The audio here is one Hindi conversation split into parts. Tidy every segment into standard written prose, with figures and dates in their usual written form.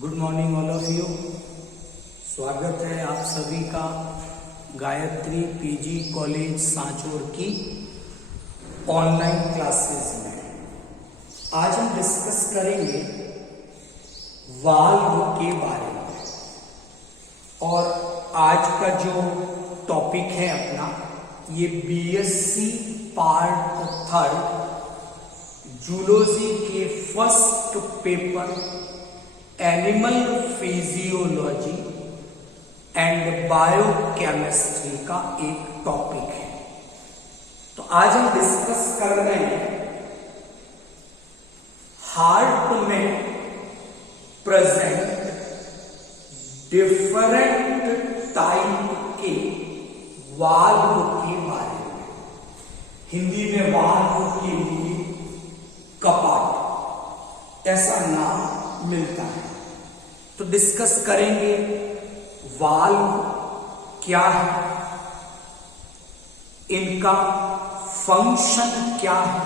Good morning all of you. स्वागत है आप सभी का गायत्री पीजी कॉलेज सांचौर की ऑनलाइन क्लासेस में। आज हम डिस्कस करेंगे वाल्व के बारे में और आज का जो टॉपिक है अपना ये बीएससी पार्ट 3 जूलॉजी के first paper animal physiology and biochemistry का एक टॉपिक है। तो आज हम डिस्कस कर रहे हैं हार्ट में प्रेजेंट डिफरेंट टाइप के वाल्व के बारे में। हिंदी में वाल्व के लिए कपाट ऐसा नाम मिलता है। तो डिस्कस करेंगे वाल्व क्या है, इनका फंक्शन क्या है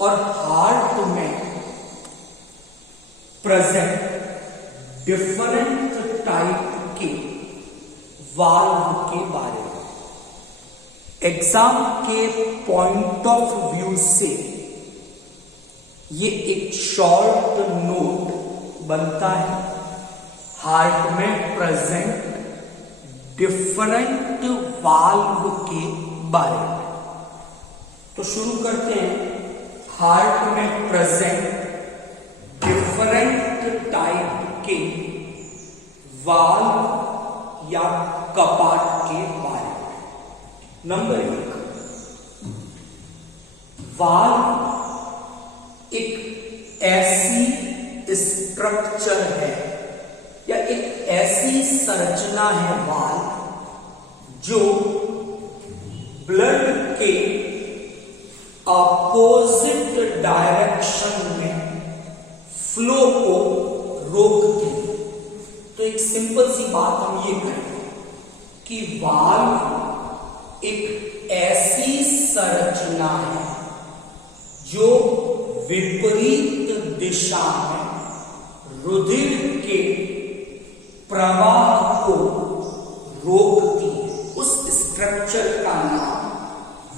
और हार्ट में प्रेजेंट डिफरेंट टाइप के वाल्व के बारे में। एग्जाम के पॉइंट ऑफ व्यू से ये एक शॉर्ट नोट बनता है हार्ट में प्रेजेंट डिफरेंट वाल्व के बारे में। तो शुरू करते हैं। हार्ट में प्रेजेंट डिफरेंट टाइप के वाल्व या कपाट के बारे में। नंबर 1, वाल्व एक ऐसी स्ट्रक्चर है या एक ऐसी संरचना है वाल्व जो ब्लड के अपोजिट डायरेक्शन में फ्लो को रोकती है। तो एक सिंपल सी बात हम ये करें कि वाल्व एक ऐसी संरचना है जो विपरीत दिशा में रुधिर के प्रवाह को रोकती है। उस स्ट्रक्चर का नाम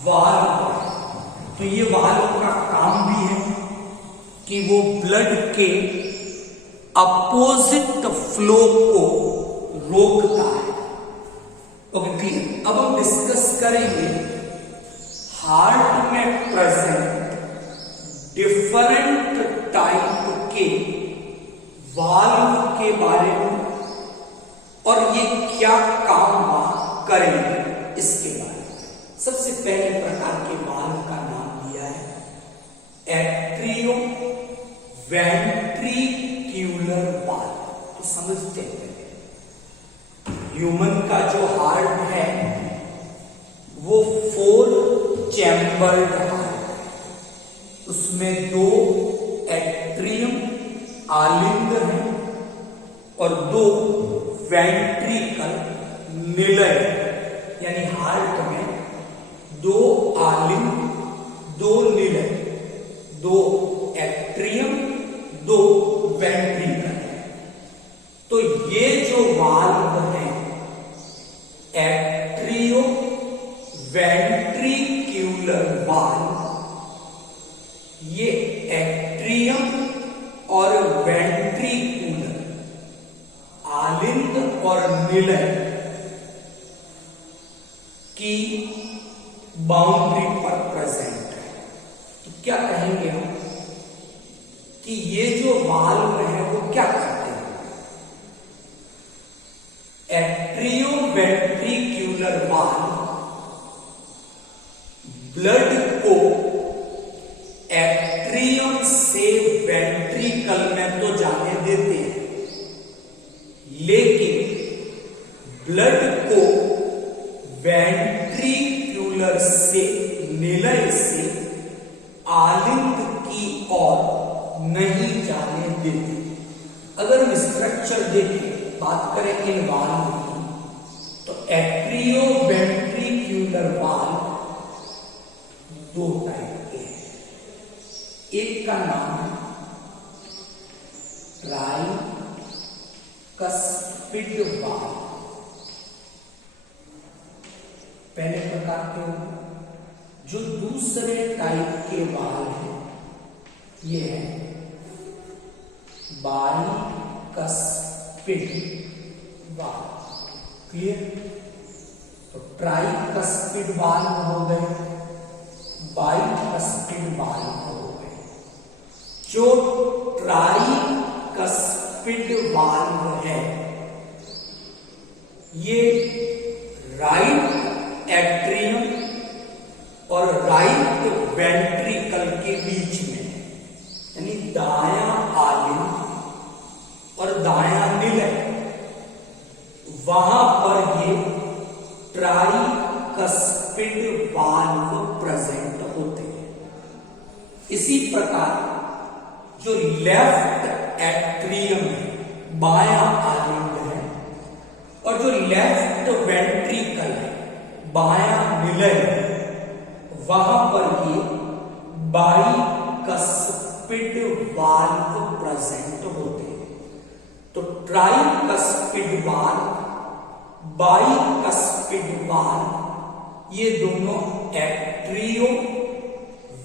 वाल्व है। तो ये वाल्व का काम भी है कि वो ब्लड के अपोजिट फ्लो को रोकता है। Okay clear. अब हम डिस्कस करेंगे हार्ट में प्रेजेंट डिफरेंट टाइप के वाल्व के बारे में और ये क्या काम करेंगे इसके बारे में। सबसे पहले प्रकार के वाल्व का नाम दिया है एट्रियो वेंट्रिक्यूलर वाल्व। तो समझते हैं ह्यूमन का जो हार्ट है वो 4 चैम्बर्ड हार्ट, उसमें 2 एट्रियम आलिंद है और 2 वेंट्रिकल निलय, यानी हार्ट में 2 आलिंद 2 निलय, 2 एट्रियम 2 वेंट्रिकल है। तो ये जो वाल्व है एट्रियो वेंट्रिक्यूलर वाल्व, ये एट्रियम और वेंट्रिक्यूलर आलिंद और निलय की बाउंड्री पर प्रेजेंट है। तो क्या कहेंगे हम कि ये जो वाल्व है वो क्या करते हैं। एट्रियो वेंट्रिक्यूलर वाल्व ब्लड को एट्रियम से वेंट्रिकल में तो जाने देते हैं, लेकिन ब्लड को वेंट्रिक्यूलर से निलय से आलिंद की ओर नहीं जाने देते। अगर हम स्ट्रक्चर देखें, बात करें इन वाल्व की, तो एट्रियो वेंट्रिक्यूलर वाल्व 2 टाइप के हैं। एक का नाम है ट्राई कस्पिड वाल्व पहले प्रकार के होंगे। जो दूसरे टाइप के वाल्व है ये है बाइकस्पिड वाल्व। क्लियर? तो ट्राइकस्पिड वाल्व हो गए, बाइकस्पिड वाल्व हो गए। जो ट्राइकस्पिड वाल्व है ये राइट एट्रियम और राइट वेंट्रिकल के बीच में, यानी दायां आलिंद और दायां निलय, वहां पर ये ट्राइकस्पिड वाल्व प्रेजेंट होते हैं। इसी प्रकार जो लेफ्ट एट्रियम है, बायां आलिंद है, और जो लेफ्ट वेंट्रिकल है, बायां निलय है, वहां पर ये बाइकस्पिड वाल्व प्रेजेंट होते हैं। तो ट्राइकस्पिड वाल्व, बाइकस्पिड वाल्व, ये दोनों एट्रियो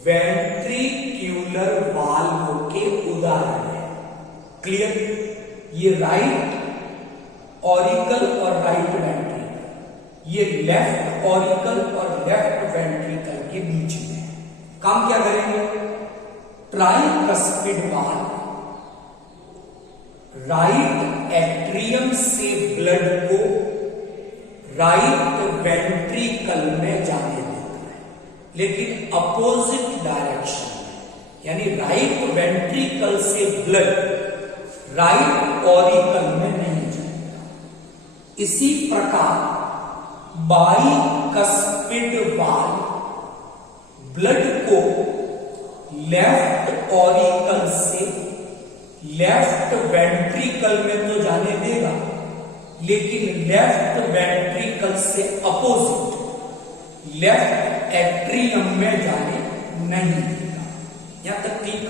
वेंट्रिक्यूलर वाल्व के उदाहरण है। क्लियर? ये राइट ऑरिकल और राइट वेंट्रिकल, ये लेफ्ट ऑरिकल और लेफ्ट वेंट्रिकल के बीच में है। काम क्या करेंगे? ट्राइकस्पिड वाल्व राइट एट्रियम से ब्लड को राइट वेंट्रिकल में जाने देता है, लेकिन अपोजिट डायरेक्शन में, यानी राइट वेंट्रिकल से ब्लड राइट ऑरिकल में नहीं जाएगा। इसी प्रकार बाइकस्पिड वाल्व ब्लड को लेफ्ट ऑरिकल से लेफ्ट वेंट्रिकल में तो जाने देगा, लेकिन लेफ्ट वेंट्रिकल से अपोजिट लेफ्ट एट्रियम में जाने नहीं देगा। यहां तक ठीक?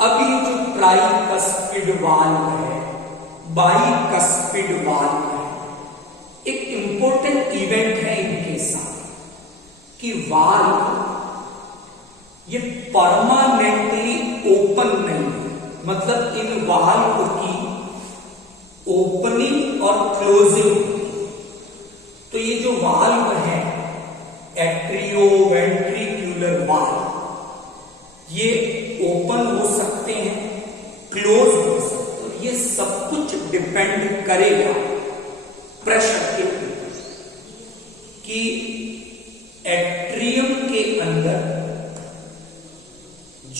अब ये जो ट्राइकस्पिड वाल्व है, बाइकस्पिड वाल्व है, एक इंपॉर्टेंट इवेंट है इनके साथ कि वाल्व ये परमानेंटली ओपन नहीं है। मतलब इन वाल्व की ओपनिंग और क्लोजिंग, तो ये जो वाल्व है एट्रियो वेंट्रिक्यूलर वाल्व, ये ओपन हो सकते हैं, क्लोज हो सकते हैं। ये सब कुछ डिपेंड करेगा प्रेशर के ऊपर कि एट्रियम के अंदर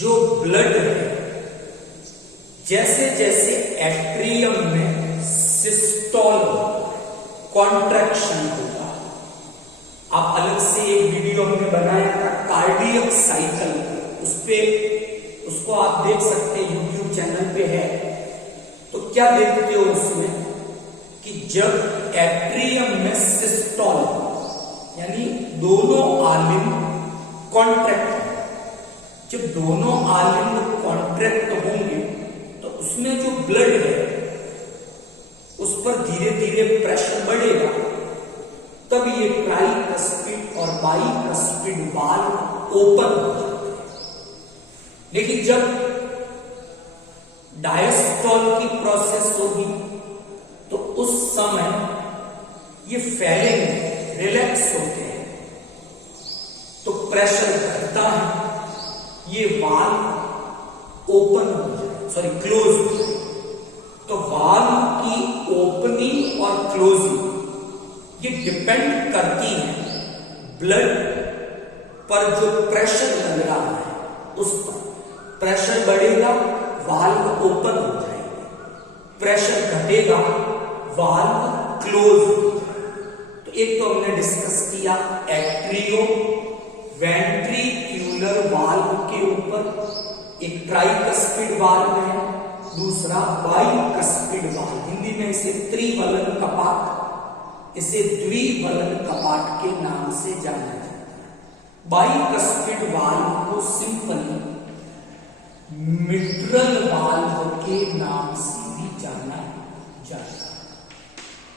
जो ब्लड है, जैसे जैसे एट्रियम में सिस्टोल कॉन्ट्रैक्शन होगा, आप अलग से एक वीडियो हमने बनाया था कार्डियक साइकिल, उसको आप देख सकते हैं, यूट्यूब चैनल पे है। तो क्या देखते हो उसमें कि जब एट्रियम में सिस्टोल यानी दोनों आलिंद कॉन्ट्रैक्ट, जब दोनों आलिंद कॉन्ट्रैक्ट होंगे तो उसमें जो ब्लड है उस पर धीरे धीरे प्रेशर बढ़ेगा, तब ये ट्राइकस्पिड और बाइकस्पिड वाल्व ओपन हो जाते हैं। लेकिन जब डायस्टोल की प्रोसेस होगी तो उस समय ये फैलेंगे, रिलैक्स होते हैं, तो प्रेशर घटता है, ये वाल्व ओपन हो जाए, क्लोज हो जाए। तो वाल्व की ओपनिंग और क्लोजिंग ये डिपेंड करती है ब्लड पर जो प्रेशर लग रहा है उस पर। प्रेशर बढ़ेगा, वाल्व ओपन हो जाएगा, प्रेशर घटेगा, वाल्व क्लोज हो जाएगा। तो एक तो हमने डिस्कस किया एट्रियो वेंट्रिक्यूलर वाल्व के ऊपर, एक ट्राइकस्पिड वाल्व है, दूसरा बाइकस्पिड वाल्व। हिंदी में इसे त्रिवलन कपाट, इसे द्विवलन कपाट के नाम से जाना जाता है। बाइकस्पिड वाल्व को सिंपली मिट्रल वाल्व के नाम से भी जाना जाएगा।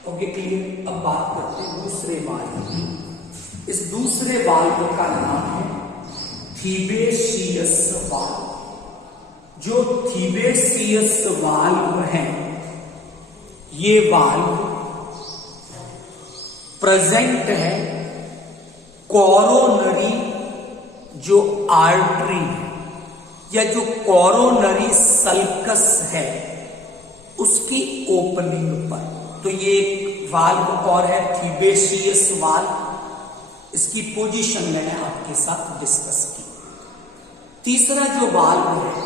Okay clear. अब बात करते हैं दूसरे वाल्व की। इस दूसरे वाल्व का नाम है थीबेशियस वाल्व। जो थीबेशियस वाल्व है, ये वाल्व प्रेजेंट है कोरोनरी जो आर्टरी है या जो कोरोनरी सल्कस है उसकी ओपनिंग पर। तो ये एक वाल्व और है थीबेशियस वाल्व। इसकी पोजीशन मैंने आपके साथ डिस्कस की। तीसरा जो वाल्व है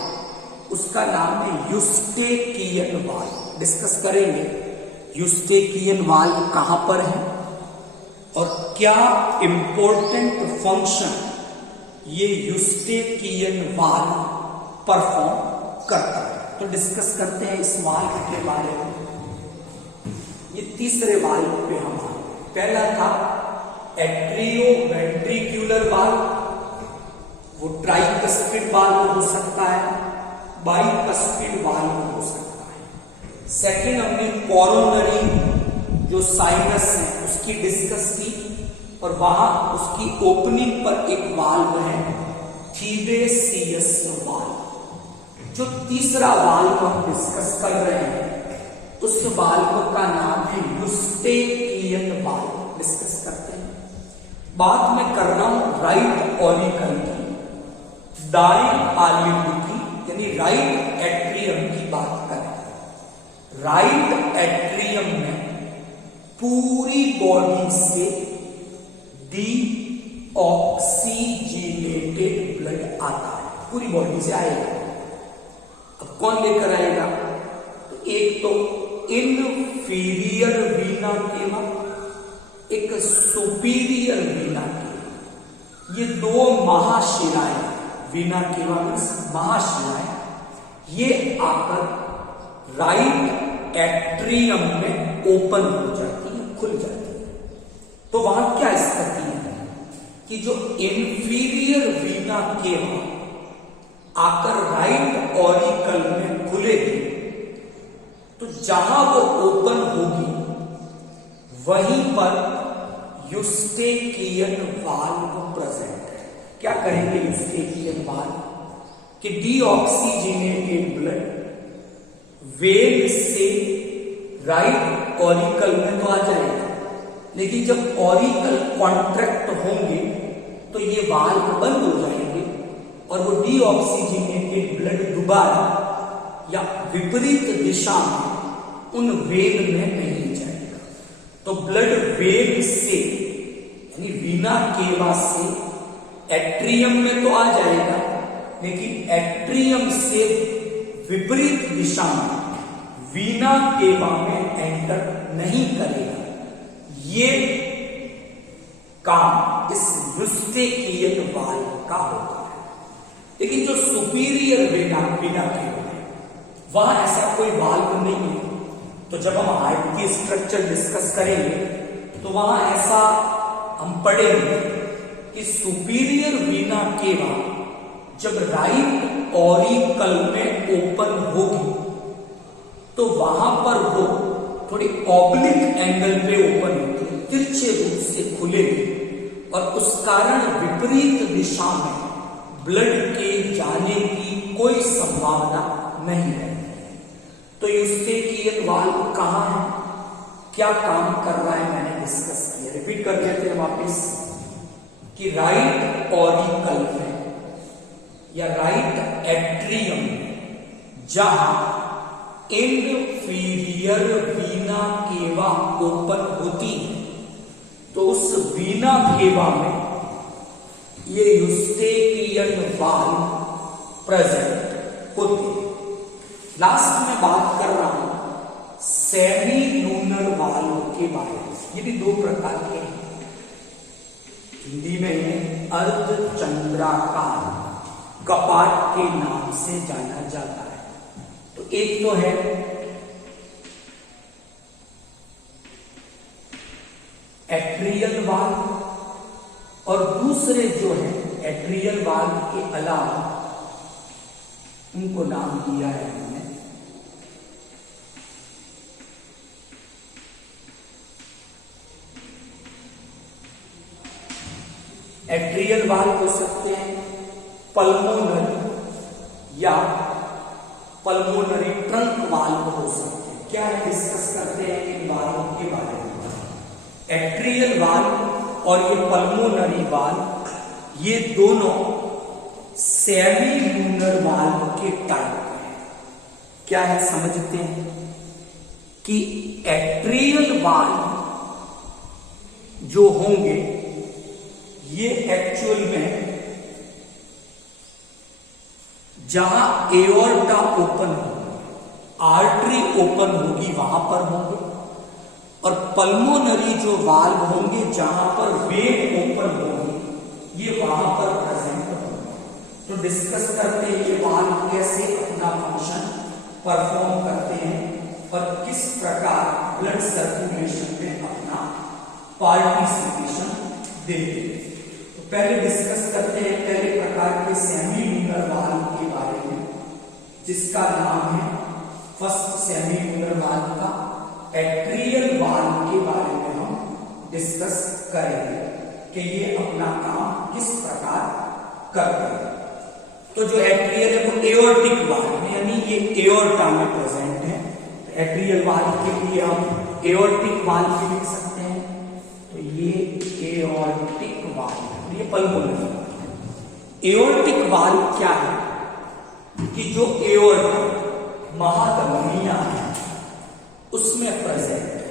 उसका नाम है यूस्टेकियन वाल्व। डिस्कस करेंगे यूस्टेकियन वाल्व कहां पर है और क्या इंपॉर्टेंट फंक्शन ये यूस्टेकियन वाल्व परफॉर्म करता है। तो डिस्कस करते हैं इस वाल्व के बारे में। ये तीसरे वाल्व पे हम आए। पहला था एट्रियोवेंट्रिक्युलर वाल्व, वो ट्राइकस्पिड वाल्व हो सकता है, बाइकस्पिड वाल्व हो सकता है। सेकेंड हमने कोरोनरी जो साइनस है उसकी डिस्कस की और वहां उसकी ओपनिंग पर एक वाल्व है थीबेशियस वाल्व। जो तीसरा वाल्व हम डिस्कस कर रहे हैं उस वाल्व का नाम है यूस्टेकियन वाल्व। डिस्कस करते हैं। बात मैं कर रहा हूं राइट ऑरिकल की, दाएं आलिंग की, यानी राइट एट्रियम की बात करें। राइट एट्रियम में पूरी बॉडी से डीऑक्सीजनेटेड ब्लड आता है, पूरी बॉडी से आएगा। अब कौन लेकर आएगा? तो एक तो इनफीरियर वीना केवा, एक सुपीरियर वीना केवा। ये दो महाशिराएं, वीना केवा मीन्स महाशिराएं, ये आकर राइट एट्रियम में ओपन हो जाती है, खुल जाती है। तो वहां क्या स्थिति है कि जो इंफीरियर वीना केवा आकर राइट ऑरिकल में खुलेगी, तो जहां वो ओपन होगी वहीं पर यूस्टेकियन वाल्व प्रेजेंट है। क्या करेंगे यूस्टेकियन वाल्व कि डीऑक्सीजनेटेड ब्लड वेन से राइट ऑरिकल में तो आ जाएगा, लेकिन जब ऑरिकल कॉन्ट्रैक्ट होंगे तो ये वाल्व बंद हो जाएंगे और वो डीऑक्सीजनेटेड ब्लड दोबारा या विपरीत दिशा में उन वेन में नहीं जाएगा। तो ब्लड वेन से यानी वीना केवा से एट्रियम में तो आ जाएगा, लेकिन एट्रियम से विपरीत दिशा में वीना केवा में एंटर नहीं करेगा। ये काम इस यूस्टेकियन वाल्व का होता है। लेकिन जो सुपीरियर वीना केवा है वहां ऐसा कोई वाल्व नहीं है। तो जब हम हार्ट की स्ट्रक्चर डिस्कस करेंगे तो वहां ऐसा हम पढ़ेंगे कि सुपीरियर वीना केवा जब राइट ऑरिकल में ओपन होगी तो वहां पर वो थोड़ी ऑब्लिक एंगल पे ओपन होती है, तिरछे रूप से खुलेगी और उस कारण विपरीत दिशा में ब्लड के जाने की कोई संभावना नहीं है। तो यूस्टेकियन वाल्व कहां है, क्या काम कर रहा है, मैंने डिस्कस किया। रिपीट कर देते हैं वापिस कि राइट ऑरिकल में या राइट एट्रियम में जहां इंफीरियर वीना केवा ओपन होती है तो उस वीना केवा में ये यूस्टेकियन वाल्व प्रेजेंट होती है। लास्ट में बात कर रहा हूं सेमी लूनर वाल्व के बारे में। ये भी दो प्रकार के हैं, हिंदी में इन्हें अर्धचंद्राकार कपाट के नाम से जाना जाता है। तो एक तो है एट्रियल वाल्व और दूसरे जो है एट्रियल वाल्व के अलावा उनको नाम दिया है हमने एट्रियल वाल्व हो सकते हैं, पल्मोनरी या पल्मोनरी ट्रंक वाल्व हो सकते हैं। क्या है, डिस्कस करते हैं इन वाल्वों के बारे में। एट्रियल वाल्व और ये पल्मोनरी वाल्व, ये दोनों सेमी लूनर वाल्व के टाइप हैं। क्या है समझते हैं कि एट्रियल वाल्व जो होंगे ये एक्चुअल में जहां एओर्टा ओपन होगी, आर्टरी ओपन होगी, वहां पर होंगे। और पल्मोनरी जो वाल्व होंगे जहां पर वेन ओपन होगी, ये वहां पर प्रेजेंट होंगे। तो डिस्कस करते हैं ये वाल्व कैसे अपना फंक्शन परफॉर्म करते हैं और किस प्रकार ब्लड सर्कुलेशन में अपना पार्टिसिपेशन देते हैं। तो पहले डिस्कस करते हैं पहले प्रकार के सेमी लूनर वाल्व के बारे में, जिसका नाम है फर्स्ट सेमी लूनर वाल्व का एट्रियल वाल्व के बारे में हम डिस्कस करेंगे कि ये अपना काम किस प्रकार करते हैं। तो जो एट्रियल है वो एओर्टिक वाल्व है, यानी ये एओर्टा में प्रेजेंट है। तो एट्रियल वाल्व के लिए हम एओर्टिक वाल्व भी लिख सकते हैं। तो ये एओर्टिक वाल्व, ये पल्मोनरी वाल्व। एओर्टिक वाल्व क्या है कि जो एओर्टा महाधमनियां है उसमें प्रेजेंट है।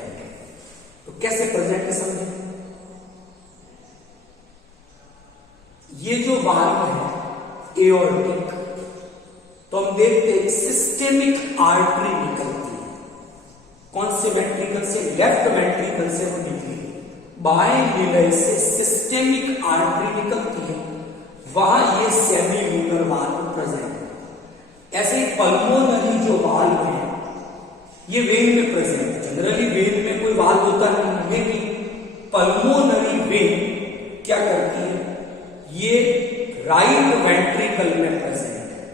तो कैसे प्रेजेंट है समझे, ये जो वाल्व है एओर्टिक, तो हम देखते हैं सिस्टेमिक आर्टरी निकलती है। कौन से वेंट्रिकल से, लेफ्ट वेंट्रिकल से वो निकली, बाएं विलय से सिस्टेमिक आर्टरी निकलती है, वहां ये सेमी लूनर वाल्व प्रेजेंट है। ऐसे ही पल्मोनरी जो वाल्व है ये वेन में प्रेजेंट है। जनरली वेन में कोई वाल्व होता नहीं, लेकिन पल्मोनरी वेन क्या करती है, ये राइट वेंट्रिकल में प्रेजेंट है।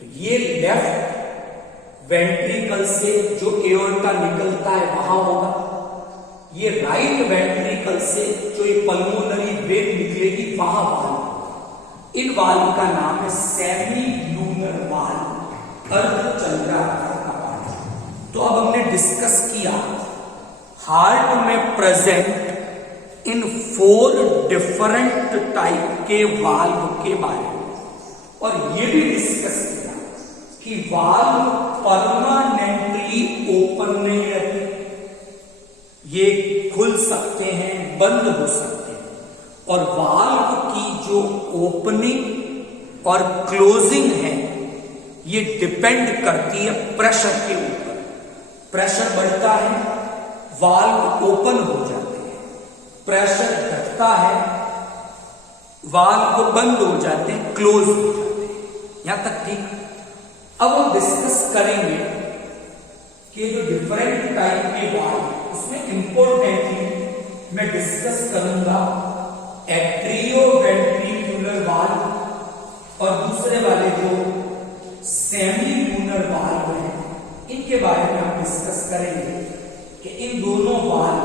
तो ये लेफ्ट वेंट्रिकल से जो एओर्टा निकलता है वहां होगा, ये राइट वेंट्रिकल से जो ये पल्मोनरी वेन निकलेगी वहां वाल्व होगा। इन वाल्व का नाम है सेमी लूनर वाल्व, अर्धचंद्राकार का वाल्व। तो अब हमने डिस्कस किया हार्ट में प्रेजेंट इन 4 डिफरेंट टाइप के वाल्व के बारे में, और ये भी डिस्कस किया कि वाल्व परमानेंटली ओपन नहीं रहते, ये खुल सकते हैं, बंद हो सकते हैं। और वाल्व की जो ओपनिंग और क्लोजिंग है ये डिपेंड करती है प्रेशर के ऊपर। प्रेशर बढ़ता है, वाल्व ओपन हो जाते हैं, प्रेशर घटता है, वाल्व बंद हो जाते हैं, क्लोज हो जाते हैं। यहां तक ठीक। अब हम डिस्कस करेंगे कि जो डिफरेंट टाइप के वाल्व, उसमें इंपॉर्टेंटली मैं डिस्कस करूंगा एट्रियोवेंट्रिकुलर वाल्व और दूसरे वाले जो सेमी लूनर वाल्व है, इनके बारे में हम डिस्कस करेंगे कि इन दोनों वाल्व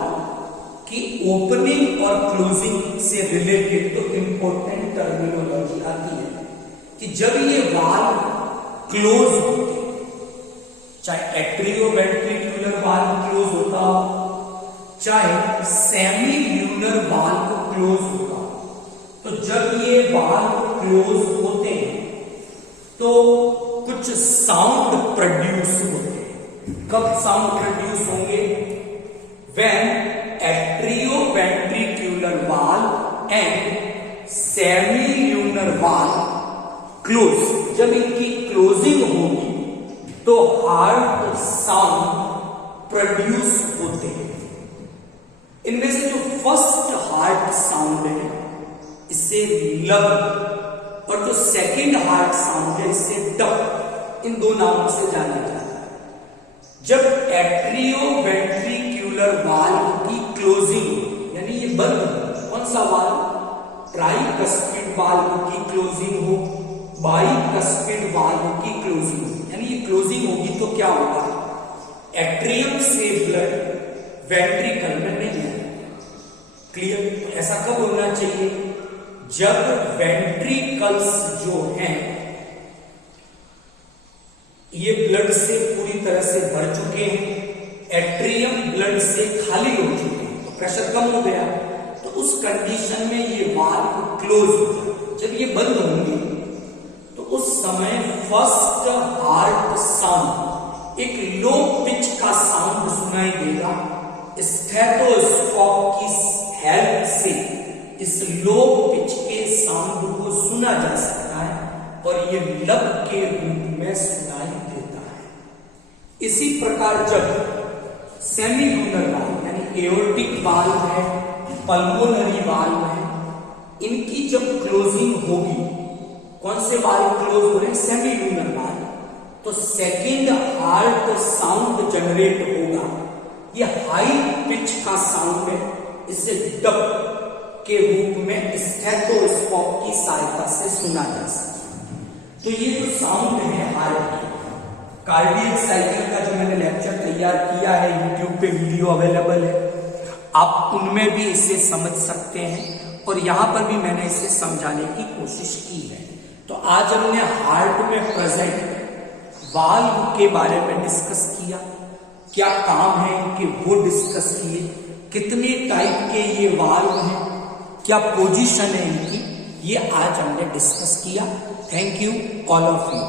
की ओपनिंग और क्लोजिंग से रिलेटेड तो इंपॉर्टेंट टर्मिनोलॉजी आती है कि जब ये वाल्व क्लोज होते, चाहे एट्रियोवेंट्रिकुलर वाल्व क्लोज होता हो, चाहे सेमी लूनर वाल्व क्लोज होता हो, तो जब ये वाल्व क्लोज होते हैं तो कुछ साउंड प्रोड्यूस होते हैं। कब साउंड प्रोड्यूस होंगे, when atrioventricular valve and semi lunar valve close. जब इनकी क्लोजिंग होगी तो हार्ट साउंड प्रोड्यूस होते हैं। इनमें से जो फर्स्ट हार्ट साउंड है इससे लब, और जो सेकंड हार्ट साउंड है इससे डब, इन दो नामों से जाना जाता है। जब एट्रियोवेंट्रिकुलर वाल्व की क्लोजिंग यानी ये बंद हो, कौन सा वाल्व, ट्राइकस्पिड वाल्व की क्लोजिंग हो, बाइकस्पिड वाल्व की क्लोजिंग हो, यानी ये क्लोजिंग होगी तो क्या होगा, एट्रियम से ब्लड वेंट्रिकल में नहीं है। क्लियर। ऐसा कब होना चाहिए, जब वेंट्रिकल्स जो हैं ये ब्लड से पूरी तरह से भर चुके हैं, एट्रियम ब्लड से खाली हो चुके हैं, तो प्रेशर कम हो गया, तो उस कंडीशन में ये वाल्व क्लोज हो जाए। जब ये बंद होंगे तो उस समय फर्स्ट हार्ट साउंड, एक लो पिच का साउंड सुनाई देगा। स्टेथोस्कोप की हेल्प से इस लो पिच के साउंड को सुना जा सकता है और ये लब के रूप में सुनाई देता है। इसी प्रकार जब सेमीलूनर वाल्व यानी एओर्टिक वाल्व है, पल्मोनरी वाल्व है, इनकी जब क्लोजिंग होगी, कौन से वाल्व क्लोज हो रहे हैं? सेमीलूनर वाल्व, तो सेकेंड हार्ट साउंड जनरेट होगा। ये हाई पिच का साउंड है, इसे डब के रूप में स्टेथोस्कोप की सहायता से सुना जा सकता है। तो ये जो साउंड है हार्ट की, कार्डियक साइकिल का जो मैंने लेक्चर तैयार किया है, यूट्यूब पे वीडियो अवेलेबल है, आप उनमें भी इसे समझ सकते हैं और यहां पर भी मैंने इसे समझाने की कोशिश की है। तो आज हमने हार्ट में प्रेजेंट वाल्व के बारे में डिस्कस किया, क्या काम है इनके वो डिस्कस किए, कितने टाइप के ये वाल्व हैं, क्या पोजीशन है इनकी, ये आज हमने डिस्कस किया। Thank you all of you.